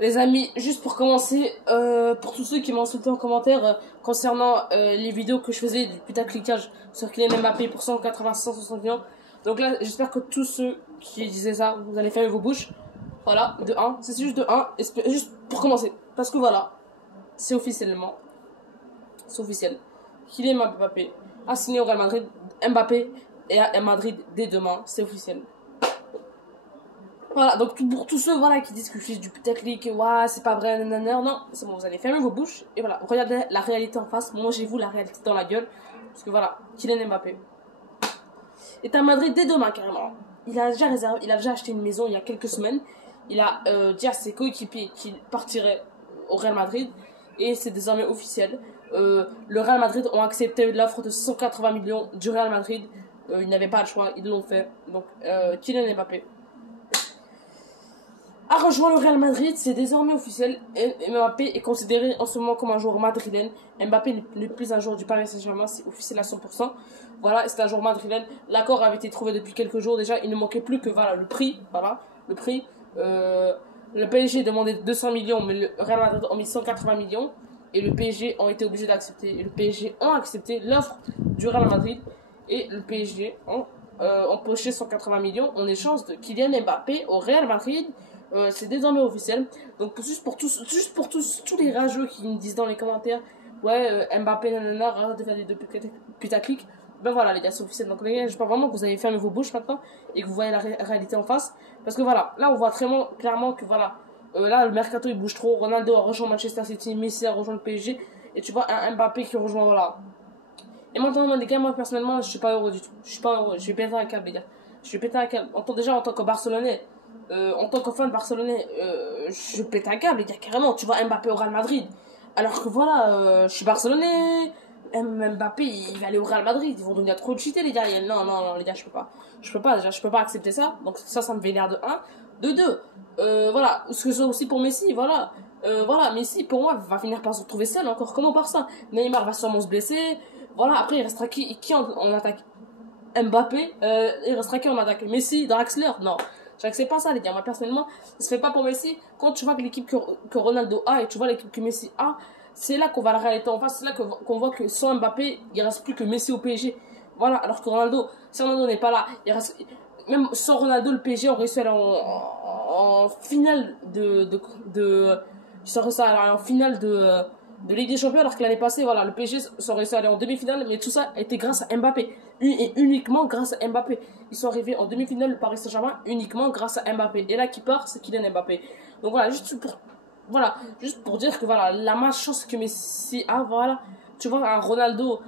Les amis, juste pour commencer, pour tous ceux qui m'ont insulté en commentaire concernant les vidéos que je faisais du putacliquage sur Kylian Mbappé pour 180-160 millions. Donc là, j'espère que tous ceux qui disaient ça, vous allez fermer vos bouches. Voilà, de 1. C'est juste de 1, juste pour commencer. Parce que voilà, c'est officiellement. C'est officiel. Kylian Mbappé a signé au Real Madrid. Mbappé est à Madrid dès demain, c'est officiel. Voilà, donc pour tous ceux voilà, qui disent que je fais du putaclic, ouais, c'est pas vrai, nanana, non, c'est bon, vous allez fermer vos bouches, et voilà, regardez la réalité en face, mangez-vous la réalité dans la gueule, parce que voilà, Kylian Mbappé est à Madrid dès demain, carrément. Il a déjà réservé, il a déjà acheté une maison il y a quelques semaines, il a dit à ses coéquipiers qu'il partirait au Real Madrid, et c'est désormais officiel. Le Real Madrid ont accepté l'offre de 180 millions du Real Madrid, ils n'avaient pas le choix, ils l'ont fait, donc Kylian Mbappé a rejoint le Real Madrid, c'est désormais officiel. Mbappé est considéré en ce moment comme un joueur madrilène. Mbappé n'est plus un joueur du Paris Saint-Germain, c'est officiel à 100%. Voilà, c'est un joueur madrilène. L'accord avait été trouvé depuis quelques jours déjà. Il ne manquait plus que voilà le prix. Voilà, le prix. Le PSG demandait 200 millions, mais le Real Madrid a mis 180 millions. Et le PSG ont été obligés d'accepter. Et le PSG ont accepté l'offre du Real Madrid. Et le PSG ont empoché 180 millions en échange de Kylian Mbappé au Real Madrid. C'est désormais officiel. Donc juste pour tous les rageux qui me disent dans les commentaires, ouais, Mbappé, nanana, arrête de faire des putaclic. Ben voilà les gars, c'est officiel. Donc les gars, j'espère vraiment que vous avez fermé vos bouches maintenant et que vous voyez la réalité en face. Parce que voilà, là on voit très clairement que voilà, là le mercato il bouge trop. Ronaldo a rejoint Manchester City, Messi a rejoint le PSG. Et tu vois un Mbappé qui rejoint voilà. Et maintenant les gars, moi personnellement je suis pas heureux du tout. Je suis pas heureux, je vais péter un câble les gars. Je vais péter un câble. Déjà en tant que Barcelonais. En tant que fan barcelonais, je pète un câble, les gars, carrément. Tu vois Mbappé au Real Madrid. Alors que voilà, je suis barcelonais. Mbappé, il va aller au Real Madrid. Ils vont donner trop de cheater, les gars. Non, non, non, les gars, je peux pas. Déjà, je peux pas accepter ça. Donc ça me vénère de 1. De 2, voilà. Ce que c'est aussi pour Messi, voilà. Voilà, Messi, pour moi, va finir par se retrouver seul encore. Comme au Barça. Neymar va sûrement se blesser. Voilà, après, il restera qui en attaque? Mbappé, il restera qui en attaque? Messi, Draxler? Non. J'accepte pas ça, les gars. Moi, personnellement, ça se fait pas pour Messi. Quand tu vois que l'équipe que Ronaldo a et tu vois l'équipe que Messi a, c'est là qu'on va la réalité en face. C'est là qu'on voit que sans Mbappé, il reste plus que Messi au PSG. Voilà. Alors que Ronaldo, si Ronaldo n'est pas là, il reste, même sans Ronaldo, le PSG aurait réussi à aller en finale ils sont réussi à aller en finale de Ligue des Champions, alors que l'année passée, voilà, le PSG sont réussi à aller en demi-finale, mais tout ça a été grâce à Mbappé. Et uniquement grâce à Mbappé. Ils sont arrivés en demi-finale du Paris Saint-Germain uniquement grâce à Mbappé. Et là, qui part, c'est Kylian Mbappé. Donc voilà, juste pour dire que voilà, la malchance que Messi a, voilà. Tu vois, un Ronaldo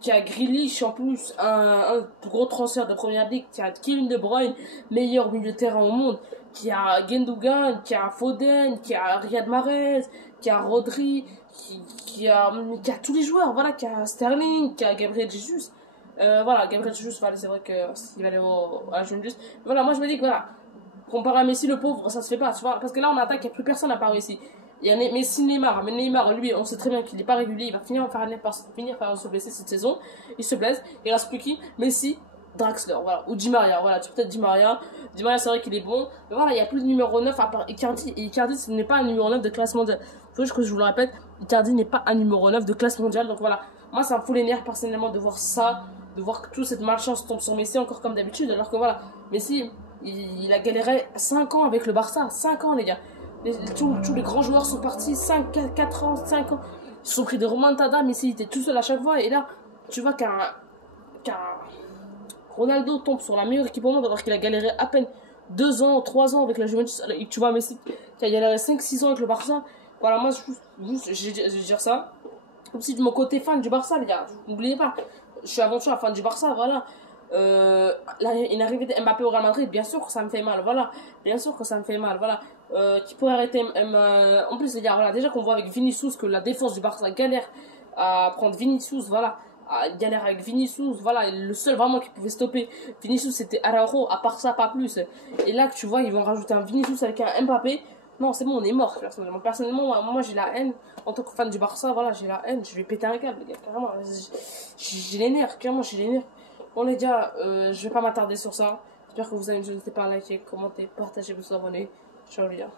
qui a Grealish en plus, un gros transfert de première ligue, qui a Kevin De Bruyne, meilleur milieu de terrain au monde, qui a Gundogan, qui a Foden, qui a Riyad Mahrez, qui a Rodri, qui a tous les joueurs, voilà, qui a Sterling, qui a Gabriel Jesus. Voilà, Gabriel Jesus, voilà, c'est vrai qu'il va aller à la Juventus. Voilà, moi je me dis que voilà, comparé à Messi, le pauvre, ça se fait pas, tu vois, parce que là on attaque, il n'y a plus personne à part Messi. Il y a Messi, Neymar, mais Neymar, lui, on sait très bien qu'il n'est pas régulier, il va finir par se blesser cette saison, il se blesse, il reste plus qui? Messi, Draxler, voilà, ou Di Maria, voilà, tu peux peut-être Di Maria, c'est vrai qu'il est bon, mais voilà, il n'y a plus de numéro 9 à part Icardi, et Icardi, ce n'est pas un numéro 9 de classe mondiale. Faut que je vous le répète, Icardi n'est pas un numéro 9 de classe mondiale, donc voilà, moi ça me fout les nerfs personnellement de voir ça, de voir que toute cette malchance tombe sur Messi encore comme d'habitude, alors que voilà, Messi, il a galéré 5 ans avec le Barça, 5 ans les gars. Tous les grands joueurs sont partis, 4 ans, 5 ans. Ils se sont pris des remontadas, Messi était tout seul à chaque fois, et là, tu vois qu'un Ronaldo tombe sur la meilleure équipe au monde alors qu'il a galéré à peine 2 ans, 3 ans avec la Juventus. Et tu vois Messi qui a galéré 5-6 ans avec le Barça. Voilà, moi, je vais dire ça. Aussi de mon côté fan du Barça, les gars, n'oubliez pas, je suis avant tout un fan du Barça, voilà. Une arrivée de Mbappé au Real Madrid, bien sûr que ça me fait mal, voilà. Bien sûr que ça me fait mal, voilà. Qui pourrait arrêter en plus, les gars, voilà, déjà qu'on voit avec Vinicius que la défense du Barça galère à prendre Vinicius, voilà. Galère avec Vinicius, voilà, le seul vraiment qui pouvait stopper Vinicius c'était Araujo, à part ça, pas plus. Et là que tu vois, ils vont rajouter un Vinicius avec un Mbappé. Non, c'est bon, on est mort, personnellement moi j'ai la haine. En tant que fan du Barça, voilà, j'ai la haine, je vais péter un câble, les gars, carrément. J'ai les nerfs, clairement, j'ai les nerfs. Bon, les gars, je vais pas m'attarder sur ça. J'espère que vous avez aimé, n'hésitez pas à liker, commenter, partager, vous abonner. Ciao, les gars.